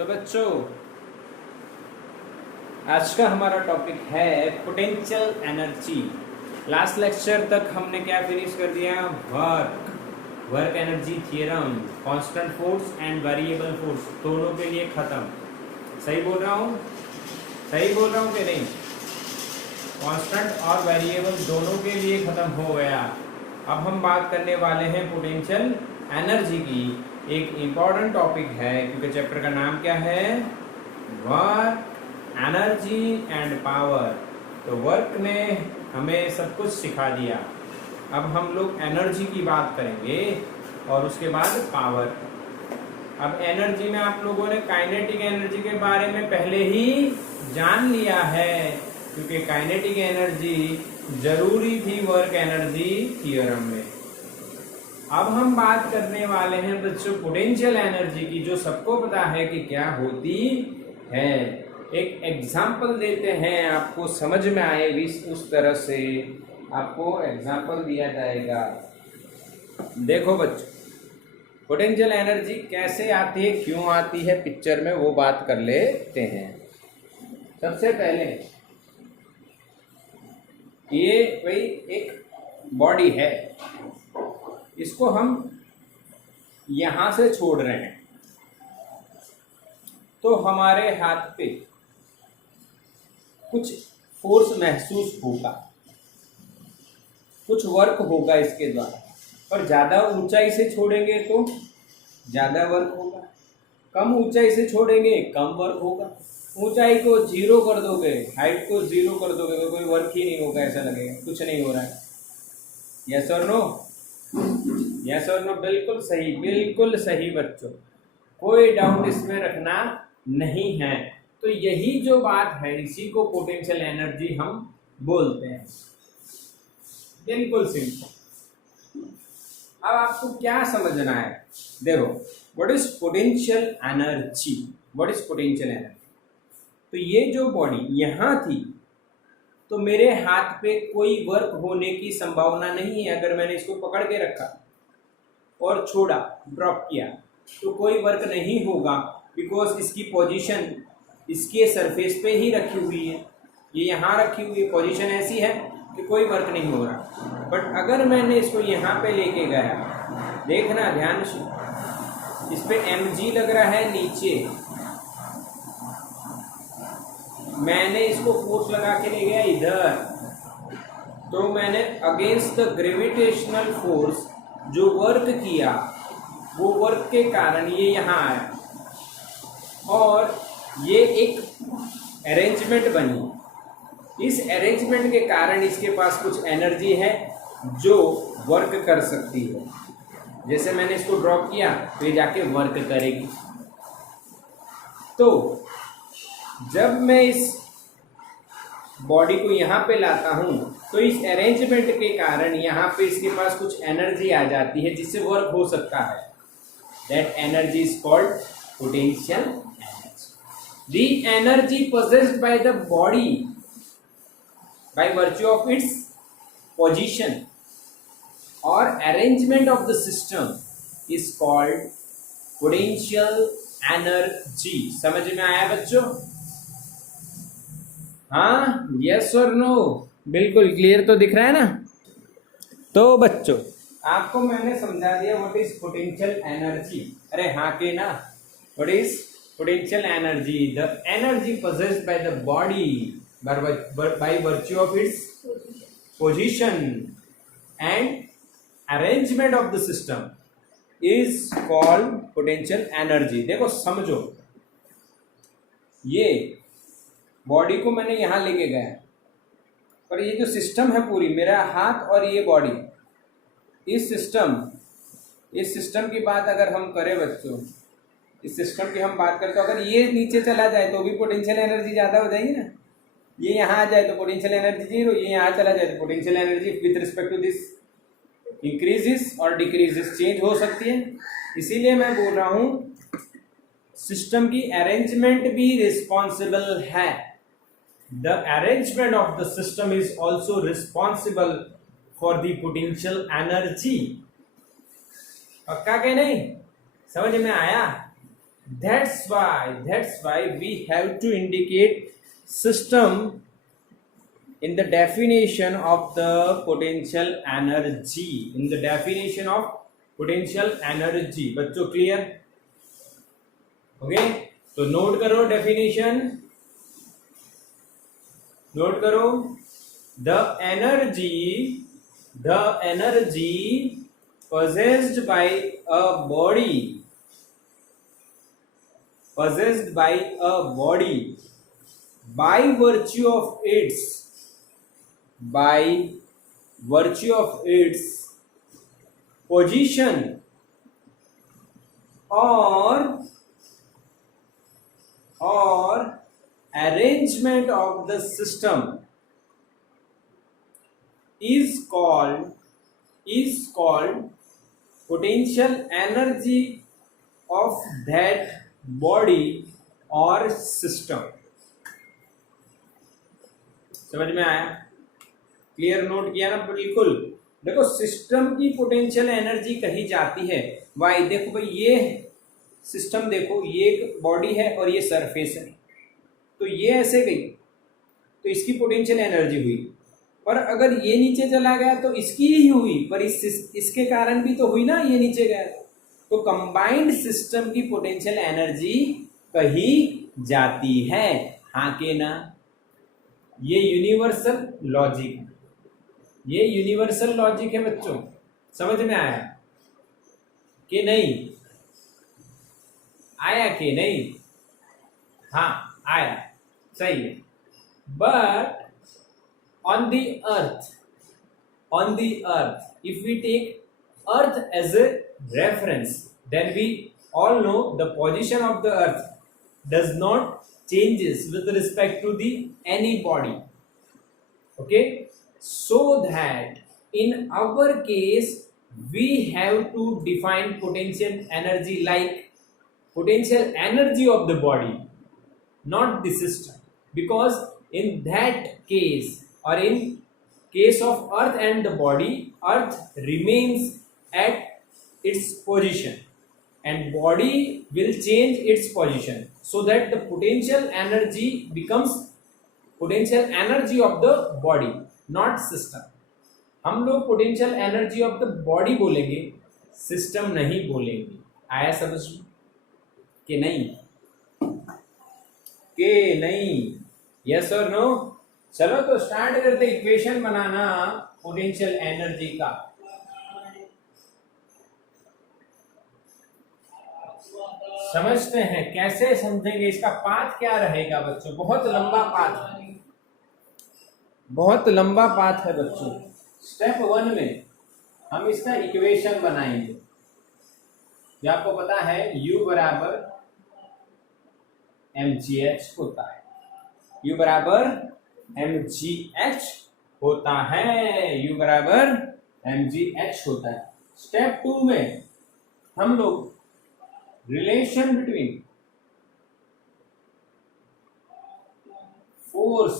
तो बच्चों आज का हमारा टॉपिक है पोटेंशियल एनर्जी। लास्ट लेक्चर तक हमने क्या फिनिश कर दिया? Work energy theorem, constant force and variable force दोनों के लिए खत्म। सही बोल रहा हूँ? सही बोल रहा हूँ कि नहीं? कांस्टेंट और वेरिएबल दोनों के लिए खत्म हो गया। अब हम बात करने वाले हैं पोटेंशियल एनर्जी की। एक इम्पॉर्टेंट टॉपिक है क्योंकि चैप्टर का नाम क्या है? Work, energy and power. तो वर्क ने हमें सब कुछ सिखा दिया। अब हम लोग एनर्जी की बात करेंगे और उसके बाद पावर। अब एनर्जी में आप लोगों ने काइनेटिक एनर्जी के बारे में पहले ही जान लिया है क्योंकि काइनेटिक एनर्जी जरूरी थी वर्क एनर्जी थ्योरम में। अब हम बात करने वाले हैं बच्चों पोटेंशियल एनर्जी की, जो सबको पता है कि क्या होती है। एक एग्जाम्पल देते हैं, आपको समझ में आए उस तरह से आपको एग्जाम्पल दिया जाएगा। देखो बच्चों, पोटेंशियल एनर्जी कैसे आती है, क्यों आती है, पिक्चर में वो बात कर लेते हैं। सबसे पहले ये भाई एक बॉडी है, इसको हम यहां से छोड़ रहे हैं तो हमारे हाथ पे कुछ फोर्स महसूस होगा, कुछ वर्क होगा इसके द्वारा। और ज़्यादा ऊंचाई से छोड़ेंगे तो ज़्यादा वर्क होगा, कम ऊंचाई से छोड़ेंगे कम वर्क होगा। ऊंचाई को 0 कर दोगे, हाइट को 0 कर दोगे तो कोई वर्क ही नहीं होगा, ऐसा लगेगा कुछ नहीं हो रहा है। यस और नो? यस और नो? बिल्कुल सही, बिल्कुल सही बच्चों, कोई डाउट इसमें रखना नहीं है। तो यही जो बात है इसी को पोटेंशियल एनर्जी हम बोलते हैं। बिल्कुल सिंपल। अब आपको क्या समझना है? देखो, what is potential energy? What is potential energy? तो ये जो बॉडी यहाँ थी तो मेरे हाथ पे कोई वर्क होने की संभावना नहीं है। अगर मैंने इसको पकड़ के रखा और छोड़ा, ड्रॉप किया, तो कोई वर्क नहीं होगा बिकॉज इसकी पोजीशन इसके सरफेस पे ही रखी हुई है। ये यहाँ रखी हुई है, पोजीशन ऐसी है कि कोई वर्क नहीं हो रहा। बट अगर मैंने इसको यहाँ पे लेके गया, देखना ध्यान से, इस पे mg लग रहा है नीचे, मैंने इसको फोर्स लगा के ले गया इधर, तो मैंने अगेंस्ट द ग्रेविटेशनल फोर्स जो वर्क किया, वो वर्क के कारण ये यहाँ आया और ये एक अरेंजमेंट बनी। इस अरेंजमेंट के कारण इसके पास कुछ एनर्जी है जो वर्क कर सकती है। जैसे मैंने इसको ड्रॉप किया तो ये जाके वर्क करेगी। तो जब मैं इस बॉडी को यहाँ पे लाता हूँ तो इस अरेंजमेंट के कारण यहाँ पे इसके पास कुछ एनर्जी आ जाती है जिससे वर्क हो सकता है। That energy is called potential energy. The energy possessed by the body by virtue of its position or arrangement of the system is called potential energy। समझ में आया बच्चों? हाँ, यस और नो? बिल्कुल क्लियर तो दिख रहा है ना? तो बच्चों आपको मैंने समझा दिया व्हाट इज पोटेंशियल एनर्जी। अरे हाँ के ना? What is potential energy? The energy possessed by the body by virtue of its position and arrangement of the system is called potential energy। देखो समझो, ये बॉडी को मैंने यहाँ लेके गया, पर ये जो सिस्टम है पूरी, मेरा हाथ और ये बॉडी, इस सिस्टम की बात अगर हम करें बच्चों, इस सिस्टम की हम बात करें तो अगर ये नीचे चला जाए तो भी पोटेंशियल एनर्जी ज़्यादा हो जाएगी ना। ये यहाँ आ जाए तो पोटेंशियल एनर्जी 0, ये यहाँ चला जाए तो potential energy with respect to this increases और डिक्रीजेस, चेंज हो सकती है। इसीलिए मैं बोल रहा हूँ सिस्टम की अरेंजमेंट भी रिस्पॉन्सिबल है। The arrangement of the system is also responsible for the potential energy। पक्का के नहीं? समझ में आया? that's why we have to indicate system in the definition of the potential energy, in the definition of potential energy. बच्चों clear? Okay, तो note करो definition, note करो. The energy possessed by a body, possessed by a body by virtue of its, by virtue of its position or arrangement of the system is called potential energy of that body or system. समझ में आया? Clear note किया ना? बिल्कुल. देखो system की potential energy कही जाती है वाई. देखो भाई ये सिस्टम, देखो ये एक बॉडी है और ये सरफेस है, तो ये ऐसे गई तो इसकी पोटेंशियल एनर्जी हुई. पर अगर ये नीचे चला गया तो इसकी ही हुई, पर इसके कारण भी तो हुई ना, ये नीचे गया. तो कंबाइंड सिस्टम की पोटेंशियल एनर्जी कही जाती है. हाँ के ना? ये यूनिवर्सल लॉजिक, ये यूनिवर्सल लॉजिक है बच्चों. समझ में आया कि नहीं? आया कि नहीं? हाँ आया, सही है. But on the earth, if we take earth as a reference, then we all know the position of the earth does not changes with respect to the any body. Okay, so that in our case we have to define potential energy like potential energy of the body, not the system, because in that case or in case of earth and the body, earth remains at its position and body will change its position, so that the potential energy becomes potential energy of the body, not system. हम लोग potential energy of the body बोलेंगे, system नहीं बोलेंगे. आया समझ कि नहीं? के नहीं? यस और नो? चलो तो स्टार्ट करते इक्वेशन बनाना पोटेंशियल एनर्जी का. समझते हैं कैसे समझेंगे, इसका पाथ क्या रहेगा बच्चों? बहुत लंबा पाथ है, बहुत लंबा पाथ है बच्चों. स्टेप 1 में हम इसका इक्वेशन बनाएंगे. ये आपको पता है U बराबर mgh होता है, U बराबर mgh होता है, U बराबर mgh होता है. स्टेप 2 में हम लोग relation between force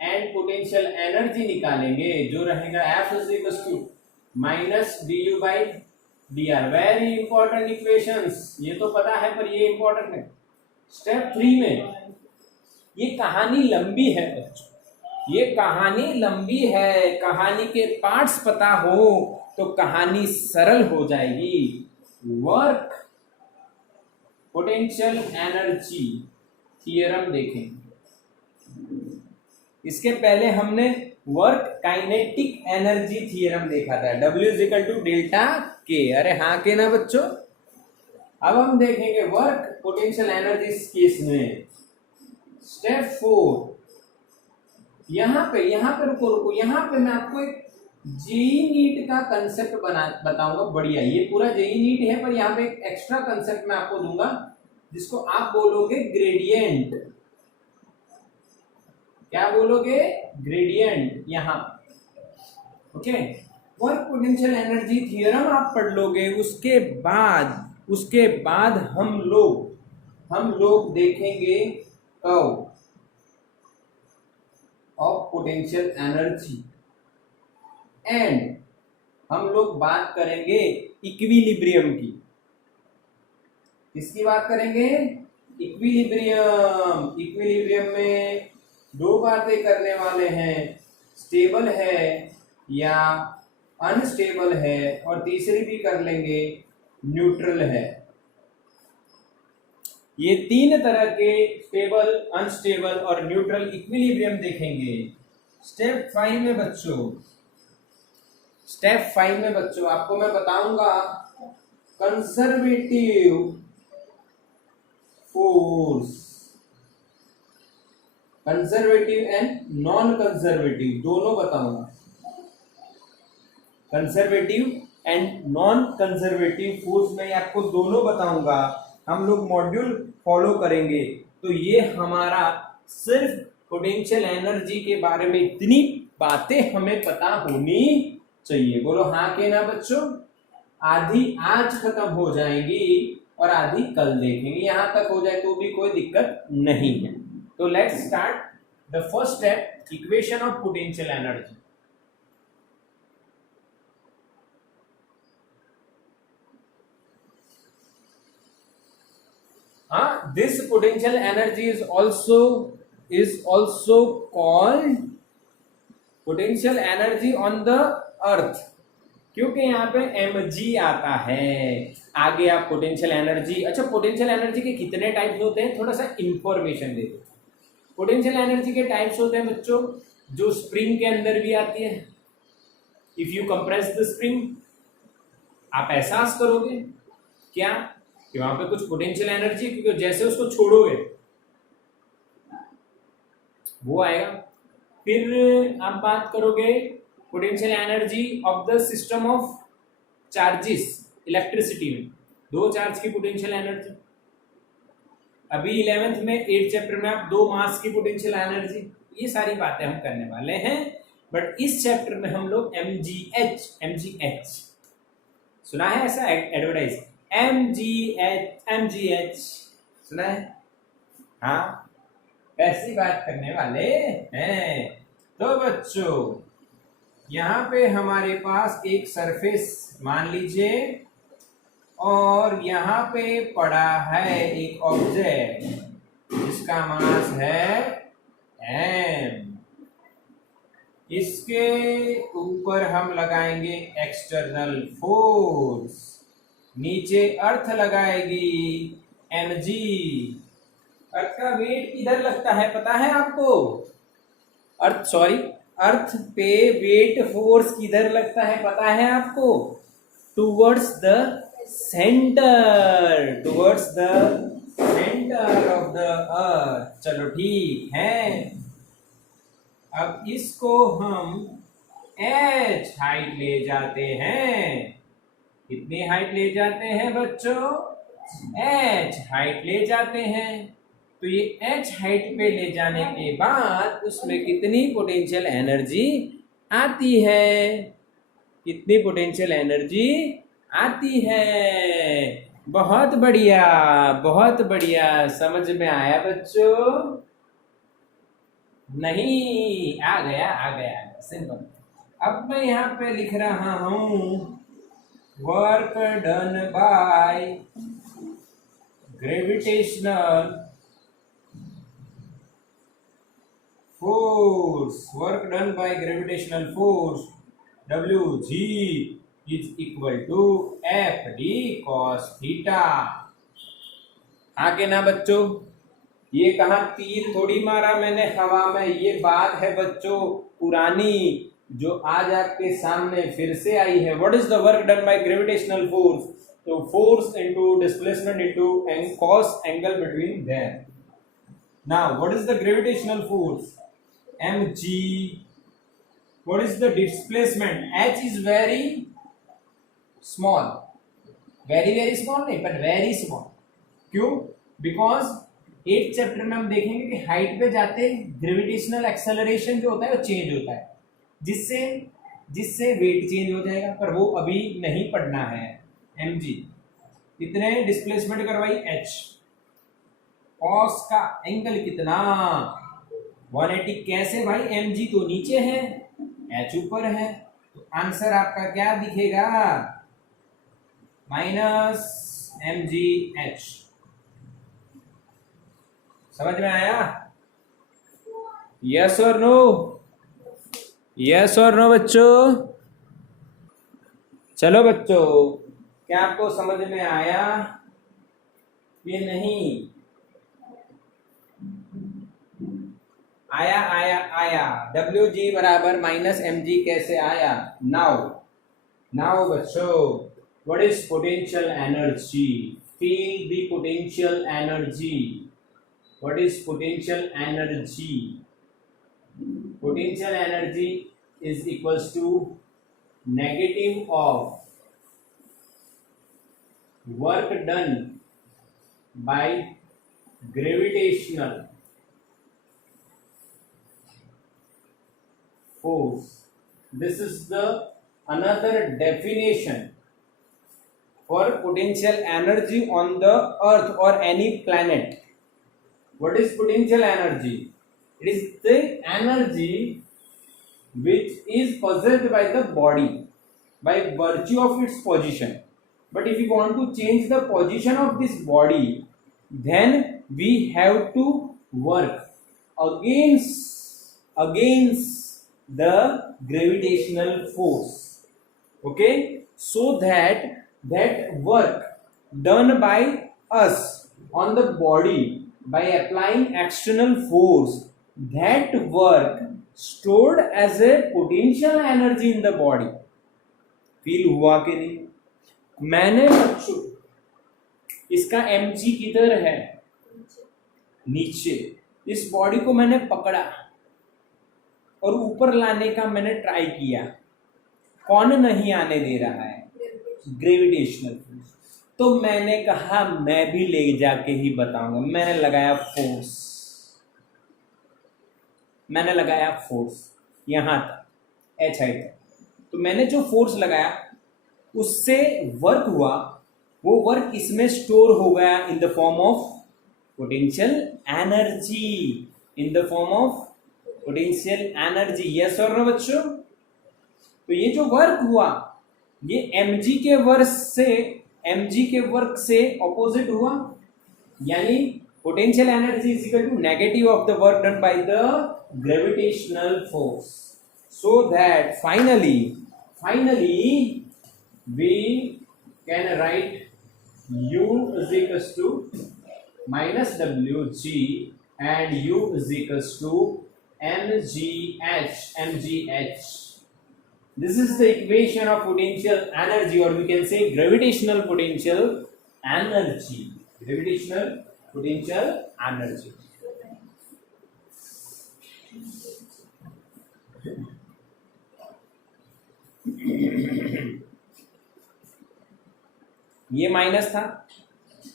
and potential energy निकालेंगे, जो रहेगा F = -du by dr. Very important equations, ये तो पता है पर ये इंपॉर्टेंट है. स्टेप 3 में ये कहानी लंबी है बच्चों, ये कहानी लंबी है. कहानी के पार्ट्स पता हो तो कहानी सरल हो जाएगी. वर्क पोटेंशियल एनर्जी थियरम देखेंगे. इसके पहले हमने वर्क काइनेटिक एनर्जी थियरम देखा था, W = ΔK. अरे हाँ के ना बच्चों? अब हम देखेंगे वर्क पोटेंशियल एनर्जी केस में. स्टेप 4, यहाँ पे रुको, यहाँ पे मैं आपको एक जेई नीट का कंसेप्ट बताऊंगा. बढ़िया, ये पूरा जेई नीट है पर यहाँ पे एक एक्स्ट्रा कंसेप्ट मैं आपको दूंगा जिसको आप बोलोगे ग्रेडियंट. क्या बोलोगे? ग्रेडियंट. यहाँ okay, work potential energy theorem आप पढ़ लोगे. उसके बाद हम लोग देखेंगे curve of potential energy and हम लोग बात करेंगे इक्विलिब्रियम की. किसकी बात करेंगे? इक्विलिब्रियम। इक्विलिब्रियम में दो बातें करने वाले हैं, स्टेबल है या अनस्टेबल है, और तीसरी भी कर लेंगे, न्यूट्रल है। ये तीन तरह के स्टेबल, अनस्टेबल और न्यूट्रल इक्विलिब्रियम देखेंगे स्टेप 5 में बच्चों। स्टेप 5 में बच्चों आपको मैं बताऊंगा conservative force, conservative and non conservative दोनों बताऊंगा। Conservative and non conservative force में आपको दोनों बताऊंगा। हम लोग मॉड्यूल फॉलो करेंगे। तो ये हमारा सिर्फ पोटेंशियल एनर्जी के बारे में इतनी बातें हमें पता होनी चाहिए। बोलो हाँ के ना बच्चों? आधी आज खत्म हो जाएंगी और आधी कल देखेंगे। यहां तक हो जाए तो भी कोई दिक्कत नहीं है। तो let's start the first step, equation of potential energy. This potential energy is also called potential energy on the earth, क्योंकि यहाँ पे mg आता है आगे। आप पोटेंशियल एनर्जी, अच्छा पोटेंशियल एनर्जी के कितने टाइप्स होते हैं थोड़ा सा इंफॉर्मेशन दे दो। पोटेंशियल एनर्जी के टाइप्स होते हैं बच्चों जो स्प्रिंग के अंदर भी आती है। If you compress the spring, आप एहसास करोगे क्या कि वहां पे कुछ पोटेंशियल एनर्जी, क्योंकि जैसे उसको छोड़ोगे वो आएगा। फिर आप बात करोगे potential energy of the system of charges. Electricity में दो चार्ज की पोटेंशियल एनर्जी। अभी 11th में 8th चैप्टर में आप दो मास की पोटेंशियल एनर्जी, ये सारी बातें हम करने वाले हैं। बट इस चैप्टर में हम लोग mgh सुना है ऐसा एडवर्टाइज? mgh सुना है? हाँ, ऐसी बात करने वाले हैं। तो बच्चों यहाँ पे हमारे पास एक सरफेस मान लीजिए, और यहाँ पे पड़ा है एक ऑब्जेक्ट जिसका मास है m। इसके ऊपर हम लगाएंगे एक्सटर्नल फोर्स, नीचे अर्थ लगाएगी mg। अर्थ का वेट किधर लगता है पता है आपको? अर्थ पे वेट फोर्स किधर लगता है पता है आपको? Towards the centre, towards the centre of the earth. चलो ठीक है, अब इसको हम h हाइट ले जाते हैं। कितनी हाइट ले जाते हैं बच्चों? h हाइट ले जाते हैं। तो ये h हाइट पे ले जाने के बाद उसमें कितनी पोटेंशियल एनर्जी आती है? कितनी पोटेंशियल एनर्जी आती है? बहुत बढ़िया, बहुत बढ़िया। समझ में आया बच्चों? नहीं आ गया सिंपल। अब मैं यहाँ पे लिख रहा हूं work done by gravitational force, work done by gravitational force Wg is equal to Fd cos theta. आगे ना बच्चों, ये कहा तीर थोड़ी मारा मैंने हवा में, ये बात है बच्चों पुरानी जो आज आपके सामने फिर से आई है। What is the work done by gravitational force? तो force into displacement into cos angle between them. Now what is the gravitational force? mg। What is the displacement? h is very small, very small नहीं पर very small. क्यों? Because 8th chapter में हम देखेंगे कि height पे जाते gravitational acceleration जो होता है वो चेंज होता है, जिससे वेट चेंज हो जाएगा, पर वो अभी नहीं पढ़ना है। mg कितने डिस्प्लेसमेंट करवाई? h। कॉस का एंगल कितना? 180। कैसे भाई? mg तो नीचे है, h ऊपर है, तो आंसर आपका क्या दिखेगा? Minus mg h। समझ में आया? यस और नो? यस और नो बच्चों? चलो बच्चों, क्या आपको समझ में आया कि नहीं? आया आया आया। डब्ल्यू जी बराबर माइनस एम जी कैसे आया? नाउ नाउ बच्चों, what is potential energy? Feel the potential energy. What is potential energy? Potential energy is equals to negative of work done by gravitational force. This is the another definition for potential energy on the earth or any planet. What is potential energy? It is the energy which is possessed by the body by virtue of its position. But if you want to change the position of this body, then we have to work against the gravitational force, okay, so that work done by us on the body by applying external force, that work stored as a potential energy in the body. Feel हुआ कि नहीं? मैंने बच्चों इसका mg किधर है? नीचे। इस बॉडी को मैंने पकड़ा और ऊपर लाने का मैंने ट्राई किया, कौन नहीं आने दे रहा है? Gravitational force. तो मैंने कहा मैं भी ले जाके ही बताऊंगा। मैंने लगाया फोर्स, मैंने लगाया फोर्स यहां तक एच आई तक। तो मैंने जो फोर्स लगाया उससे वर्क हुआ, वो वर्क इसमें स्टोर हो गया in the form of potential energy, in the form of potential energy. Yes और नो बच्चों? तो ये जो वर्क हुआ ये mg के वर्क से ऑपोजिट हुआ, यानी potential energy is equal to negative of the work done by the gravitational force, so that finally we can write u is equals to minus wg and u is equals to mgh. This is the equation of potential energy, or we can say gravitational potential energy. Gravitational potential energy. ये minus था,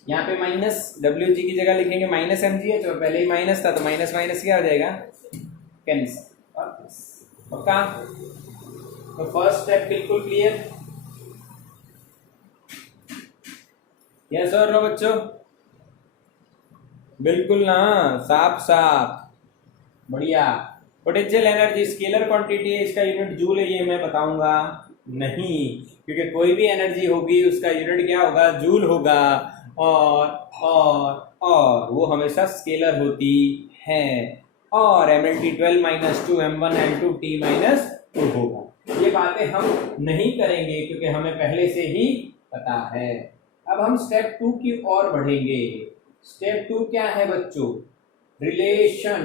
यहाँ पे minus W G की जगह लिखेंगे minus M G है, तो पहले ही माइनस था तो माइनस माइनस क्या हो जाएगा? कैंसिल। पक्का? तो फर्स्ट स्टेप बिल्कुल क्लियर? यस और नो बच्चों? बिल्कुल ना, साफ साफ, बढ़िया। पोटेंशियल एनर्जी स्केलर क्वांटिटी है, इसका यूनिट जूल है, ये मैं बताऊंगा नहीं, क्योंकि कोई भी एनर्जी होगी उसका यूनिट क्या होगा? जूल होगा, और वो हमेशा स्केलर होती है। और mLT12 - 2 m1L2T - 2 होगा। ये बातें हम नहीं करेंगे क्योंकि हमें पहले से ही पता है। अब हम स्टेप 2 की ओर बढ़ेंगे। स्टेप 2 क्या है बच्चों? रिलेशन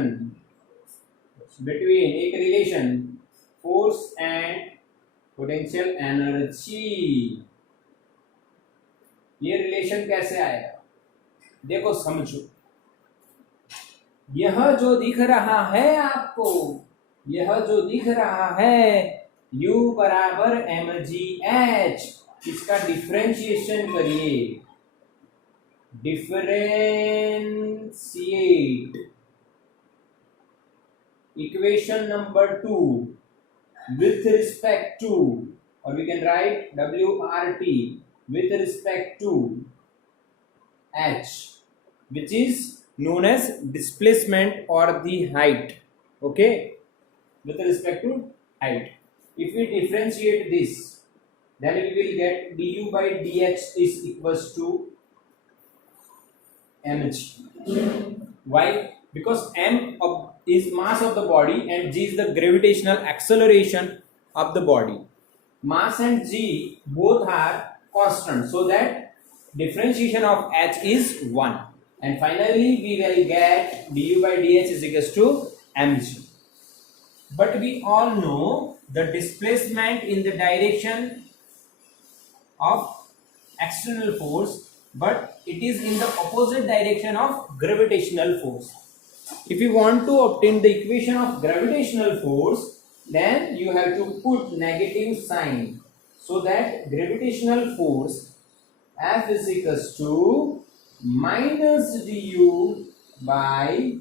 बिटवीन, एक relation force and potential energy. ये रिलेशन कैसे आएगा? देखो समझो, यह जो दिख रहा है आपको, यह जो दिख रहा है u बराबर mgh, इसका डिफरेंशिएशन करिए, differentiate equation number 2 with respect to, or we can write WRT with respect to h, which is known as displacement or the height, okay, with respect to height. If we differentiate this, then we will get du by dx is equals to mg. Why? Because m is mass of the body and g is the gravitational acceleration of the body. Mass and g both are constant, so that differentiation of h is 1, and finally we will get du by dh is equals to mg. But we all know the displacement in the direction of external force, but it is in the opposite direction of gravitational force. If you want to obtain the equation of gravitational force, then you have to put negative sign, so that gravitational force F is equals to minus du by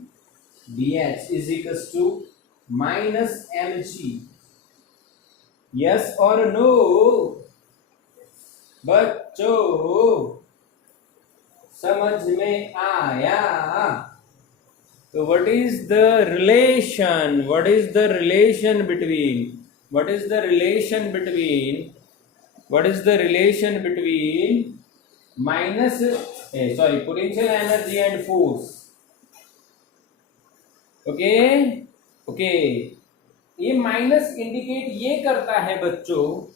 dh is equals to minus mg. Yes or no बच्चों, समझ में आया? तो what is the relation? What is the relation between? What is the relation between? What is the relation between minus potential energy and force? Okay, ये minus indicate ये करता है बच्चों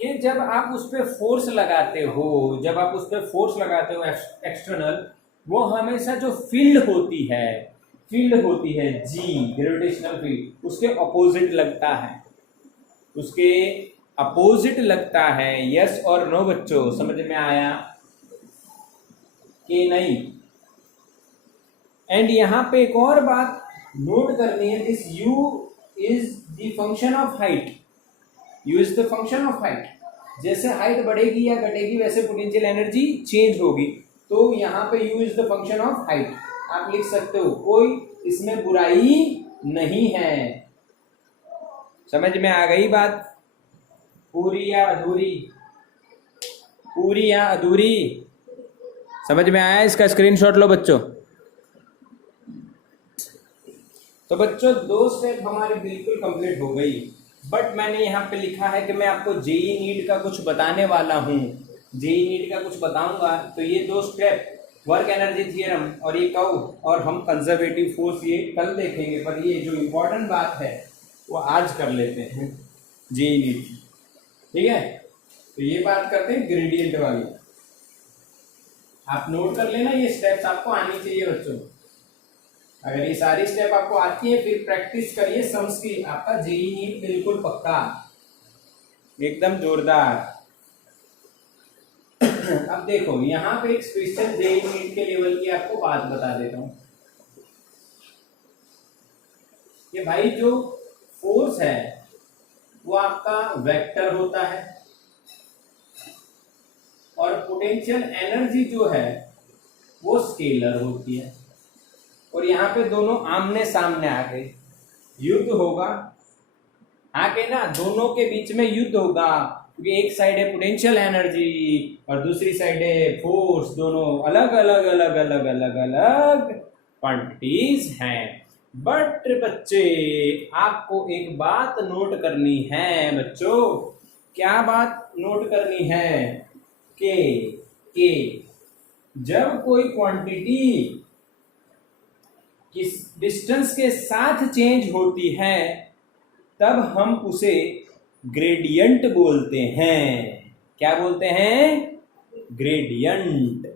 कि जब आप उस पर फोर्स लगाते हो, एक्सटर्नल, वो हमेशा जो फील्ड होती है जी, ग्रेविटेशनल फील्ड, उसके अपोजिट लगता है। यस और नो बच्चों, समझ में आया कि नहीं? एंड यहां पे एक और बात नोट करनी है, this u is the function of height. u is the function of height. जैसे हाइट बढ़ेगी या घटेगी वैसे पोटेंशियल एनर्जी चेंज होगी, तो यहाँ पे u is the function of height आप लिख सकते हो, कोई इसमें बुराई नहीं है। समझ में आ गई बात? पूरी या अधूरी? समझ में आया? इसका स्क्रीनशॉट लो बच्चों। तो बच्चों, 2 स्टेप हमारी बिल्कुल कंप्लीट हो गई, बट मैंने यहाँ पे लिखा है कि मैं आपको जेई नीट का कुछ बताने वाला हूँ, बताऊंगा। तो ये 2 स्टेप, वर्क एनर्जी थ्योरम और ये कर्व, और हम कंजर्वेटिव फोर्स ये कल देखेंगे, पर ये जो इम्पोर्टेंट बात है वो आज कर लेते हैं, जेई नीट। ठीक है, तो ये बात करते हैं ग्रेडियंट वाली। आप नोट कर लेना, ये स्टेप्स आपको आनी चाहिए बच्चों। अगर ये सारी स्टेप आपको आती है, फिर प्रैक्टिस करिए सम्स की, आपका जेई नीट बिल्कुल पक्का, एकदम जोरदार। अब देखो, यहाँ पे एक स्पेशल जेई नीट के लेवल की आपको बात बता देता हूँ कि भाई जो फोर्स है वो आपका वेक्टर होता है, और पोटेंशियल एनर्जी जो है वो स्केलर होती है, और यहाँ पे दोनों आमने सामने आ गए, युद्ध होगा, आके ना दोनों के बीच में युद्ध होगा, क्योंकि एक साइड है पोटेंशियल एनर्जी और दूसरी साइड है फोर्स, दोनों अलग अलग क्वांटिटीज हैं। बट बच्चे, आपको एक बात नोट करनी है बच्चों। क्या बात नोट करनी है? कि जब कोई क्वांटिटी किस डिस्टेंस के साथ चेंज होती है, तब हम उसे ग्रेडियंट बोलते हैं। क्या बोलते हैं? ग्रेडियंट।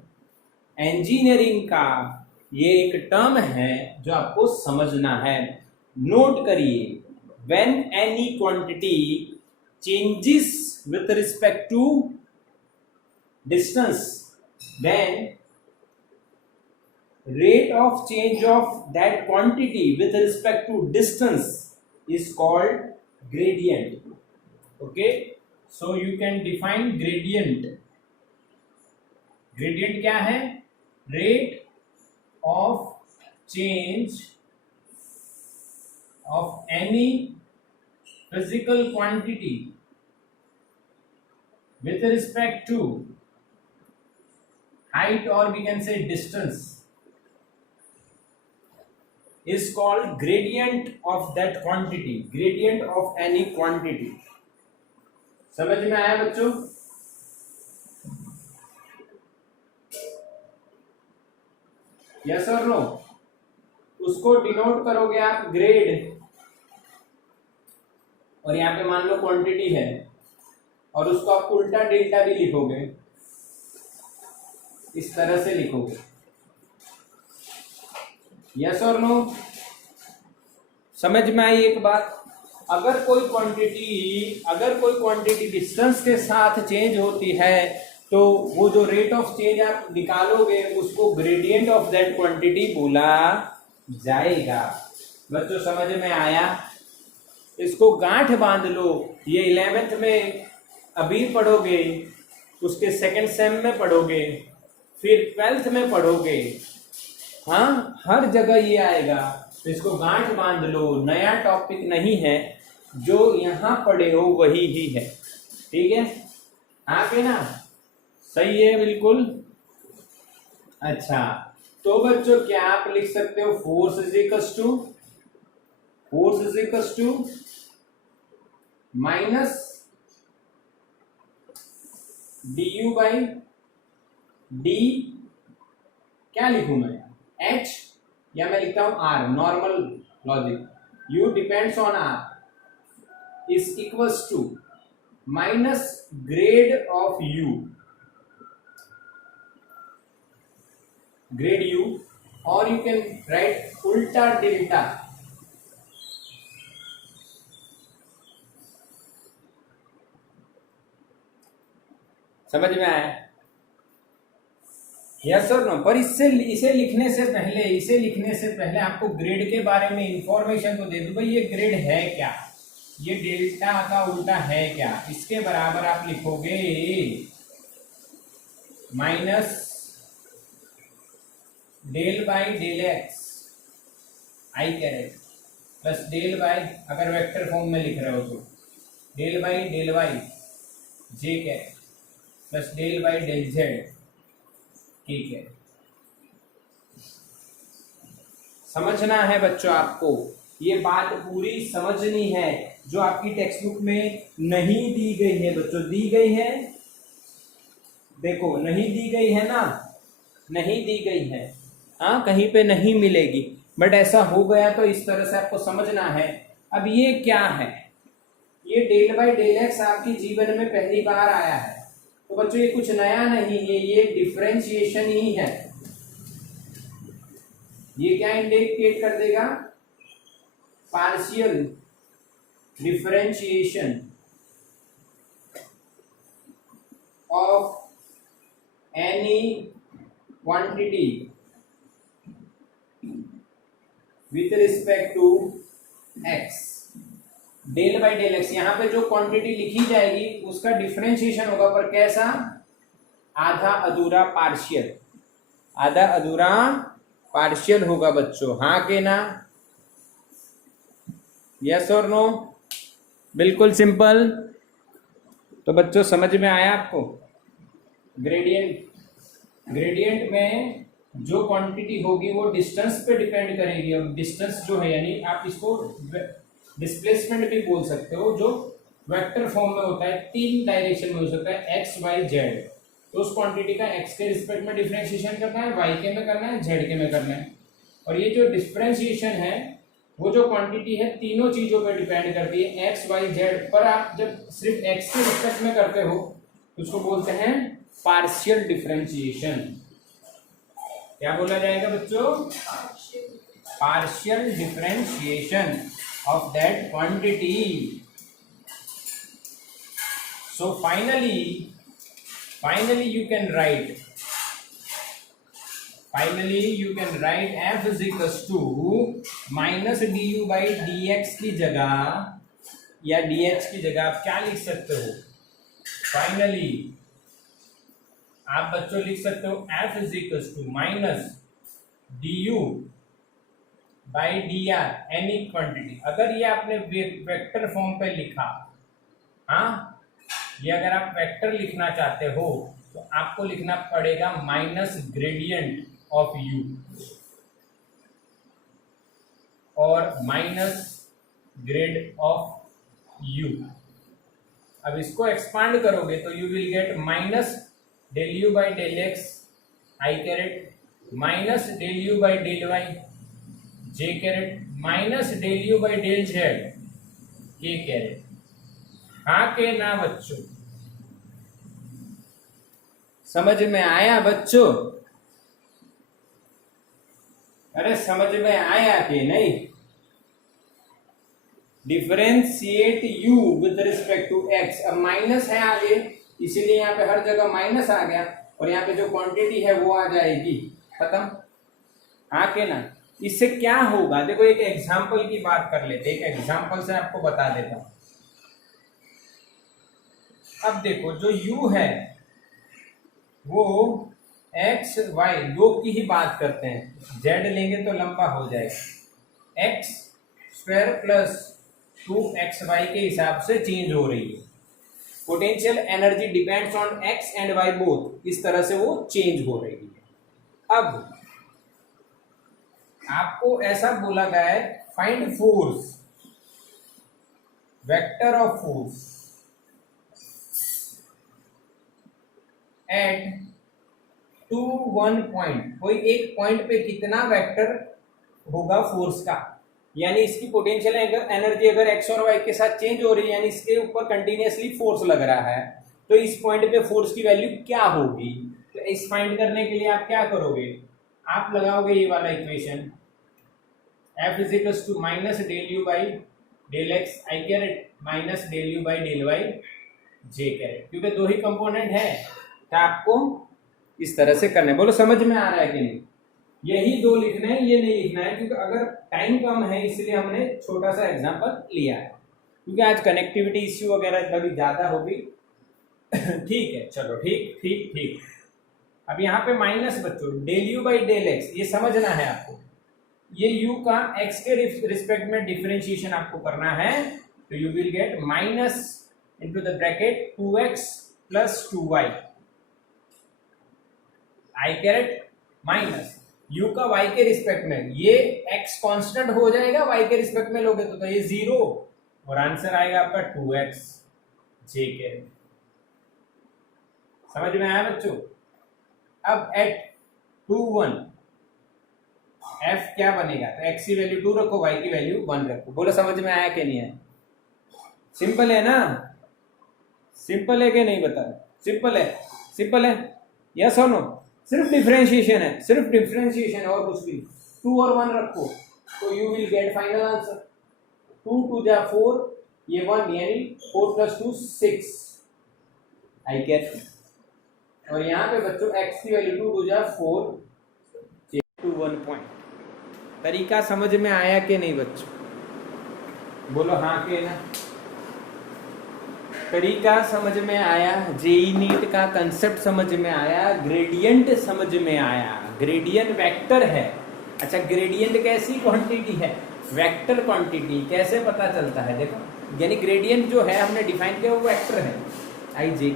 इंजीनियरिंग का ये एक टर्म है जो आपको समझना है, नोट करिए। When any quantity changes with respect to distance, then rate of change of that quantity with respect to distance is called gradient. Okay, so you can define gradient. Gradient क्या है? Rate of change of any physical quantity with respect to height, or we can say distance, is called gradient of that quantity, gradient of any quantity. समझ में आया बच्चों? Yes और no? उसको denote करोगे आप ग्रेड, और यहाँ पे मान लो क्वांटिटी है, और उसको आप उल्टा डेल्टा भी लिखोगे, इस तरह से लिखोगे। यस और नो? समझ में आई एक बात? अगर कोई क्वांटिटी डिस्टेंस के साथ चेंज होती है तो वो जो रेट ऑफ चेंज आप निकालोगे उसको ग्रेडियंट ऑफ दैट क्वांटिटी बोला जाएगा। बच्चों समझ में आया? इसको गांठ बांध लो, ये 11th में अभी पढ़ोगे, उसके सेकंड सेम में पढ़ोगे, फिर 12th में पढ़ोगे, हाँ हर जगह ये आएगा। तो इसको गांठ बांध लो, नया टॉपिक नहीं है, जो यहाँ पढ़े हो वही ही है। ठीक है? आगे ना सही है बिल्कुल। अच्छा, तो बच्चों क्या आप लिख सकते हो force is equals to minus du by D, क्या लिखूं मैं, h या मैं लिखता हूं r, normal logic, u depends on r is equals to minus grad of u, grad u, और यू कैन राइट उल्टा डेल्टा। समझ में आया? यस और नो? पर इसे लिखने से पहले आपको ग्रेड के बारे में इंफॉर्मेशन तो दे दूं। भाई ये ग्रेड है क्या, ये डेल्टा का उल्टा है क्या, इसके बराबर आप लिखोगे minus del by del X I caret plus del by, अगर वेक्टर फॉर्म में लिख रहे हो तो del by del Y J caret plus del by del Z. ठीक है, समझना है बच्चों, आपको ये बात पूरी समझनी है जो आपकी टेक्स्ट बुक में नहीं दी गई है। बच्चों दी गई है, देखो नहीं दी गई है ना, नहीं दी गई है, हाँ कहीं पे नहीं मिलेगी, बट ऐसा हो गया तो इस तरह से आपको समझना है। अब ये क्या है, ये डेल बाई डेल एक्स आपके जीवन में पहली बार आया है, तो बच्चों ये कुछ नया नहीं है, ये डिफरेंशिएशन ही है। ये क्या इंडिकेट कर देगा, partial differentiation of any quantity with respect to X. Del by del X, यहां पे जो क्वांटिटी लिखी जाएगी उसका डिफरेंशिएशन होगा, पर कैसा, आधा अधूरा पार्शियल, आधा अधूरा पार्शियल होगा बच्चों, हाँ के ना, यस और नो? बिल्कुल सिंपल। तो बच्चों समझ में आया आपको? ग्रेडियंट में जो क्वांटिटी होगी वो डिस्टेंस पे डिपेंड करेगी, और डिस्टेंस जो है यानी आप इसको डिस्प्लेसमेंट भी बोल सकते हो, जो वेक्टर फॉर्म में होता है, 3 डायरेक्शन में हो सकता है, एक्स वाई जेड। तो उस क्वांटिटी का एक्स के रिस्पेक्ट में डिफरेंशिएशन करना है, वाई के में करना है, जेड के में करना है। और ये जो डिफरेंशिएशन है वो जो क्वांटिटी है तीनों चीजों पे डिपेंड करती है, एक्स वाई जेड। पर आप जब सिर्फ एक्स के रिस्पेक्ट में करते हो तो उसको बोलते हैं पार्शियल डिफरेंशिएशन। क्या बोला जाएगा बच्चों? Partial differentiation of that quantity. So finally you can write f is equals to minus du by dx की जगह या dh की जगह आप क्या लिख सकते हो? फाइनली आप बच्चों लिख सकते हो f is equals to minus du by dr any quantity. अगर ये आपने वेक्टर फॉर्म पे लिखा, हाँ ये अगर आप वेक्टर लिखना चाहते हो तो आपको लिखना पड़ेगा माइनस ग्रेडियंट ऑफ u और माइनस ग्रेड ऑफ u। अब इसको एक्सपांड करोगे तो you will get minus del U by del X I caret minus del U by del Y J caret minus del U by del Z K caret. हाँ के ना बच्चों, समझ में आया बच्चों? अरे समझ में आया कि नहीं? Differentiate u with respect to x। अब माइनस है आगे, इसीलिए यहाँ पे हर जगह माइनस आ गया, और यहाँ पे जो क्वांटिटी है वो आ जाएगी, खत्म। हाँ के ना? इससे क्या होगा, देखो एक एग्जांपल की बात कर लेते, एक एग्जांपल से आपको बता देता हूं। अब देखो जो u है वो x y दो की ही बात करते हैं, z लेंगे तो लंबा हो जाएगा, x स्क्वायर प्लस 2xy के हिसाब से चेंज हो रही है। Potential energy depends on x and y both, इस तरह से वो चेंज हो रही है। अब आपको ऐसा बोला गया है, find force, vector of force at two one point, कोई एक पॉइंट पे कितना वेक्टर होगा फोर्स का, यानी इसकी पोटेंशियल एनर्जी अगर एक्स और वाई के साथ चेंज हो रही है, यानी इसके ऊपर कंटिन्यूअसली फोर्स लग रहा है, तो इस पॉइंट पे फोर्स की वैल्यू क्या होगी। तो इस फाइंड करने के लिए आप क्या करोगे, आप लगाओगे ये वाला equation, F is equals to minus del U by del X I caret minus del U by del Y J caret, क्योंकि दो ही कंपोनेंट है, तो आपको इस तरह से करना है। बोलो समझ में आ रहा है कि नहीं? यही दो लिखना है, ये नहीं लिखना है, क्योंकि अगर टाइम कम है इसलिए हमने छोटा सा एग्जांपल लिया है, क्योंकि आज कनेक्टिविटी इश्यू वगैरह थोड़ी ज्यादा होगी। ठीक है, चलो ठीक ठीक ठीक। अब यहाँ पे माइनस बच्चों del U by del X, ये समझना है आपको, ये u का x के रिस्पेक्ट में डिफरेंशिएशन आपको करना है, तो you will get minus into the bracket 2x plus 2y I caret minus u का y के रिस्पेक्ट में, ये x कांस्टेंट हो जाएगा, y के रिस्पेक्ट में लोगे तो ये 0, और आंसर आएगा आपका 2x जे कैरेट। समझ में आया बच्चों? अब एट 2 1 f क्या बनेगा, तो x की वैल्यू 2 रखो, y की वैल्यू 1 रखो। बोलो समझ में आया कि नहीं आया? सिंपल है ना? सिंपल है कि नहीं बता? सिंपल है, सिंपल है, यस और नो? सिर्फ डिफरेंशिएशन है, सिर्फ डिफरेंशिएशन, और कुछ भी। 2 और 1 रखो तो you will gate final answer 2 2 जा 4, ये 1, यानी 4 प्लस 2 6 आई कैट। और यहाँ पे बच्चों x की वैल्यू 2 2 जा 4 टू 1 पॉइंट। तरीका समझ में आया कि नहीं बच्चों? बोलो हाँ के ना? तरीका समझ में आया, जेई नीट का कंसेप्ट समझ में आया, ग्रेडियंट समझ में आया। ग्रेडियंट वेक्टर है। अच्छा, ग्रेडियंट कैसी क्वांटिटी है? Vector quantity. कैसे पता चलता है? देखो, यानी ग्रेडियंट जो है हमने डिफाइन किया वो वेक्टर है आई जे,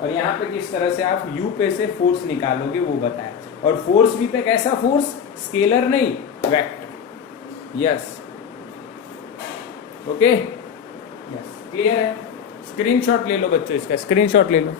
और यहाँ पे किस तरह से आप u पे से फोर्स निकालोगे वो बताया। और फोर्स v पे कैसा फोर्स? स्केलर नहीं, vector. Yes, okay, yes, clear है? स्क्रीनशॉट ले लो बच्चों, इसका स्क्रीनशॉट ले लो।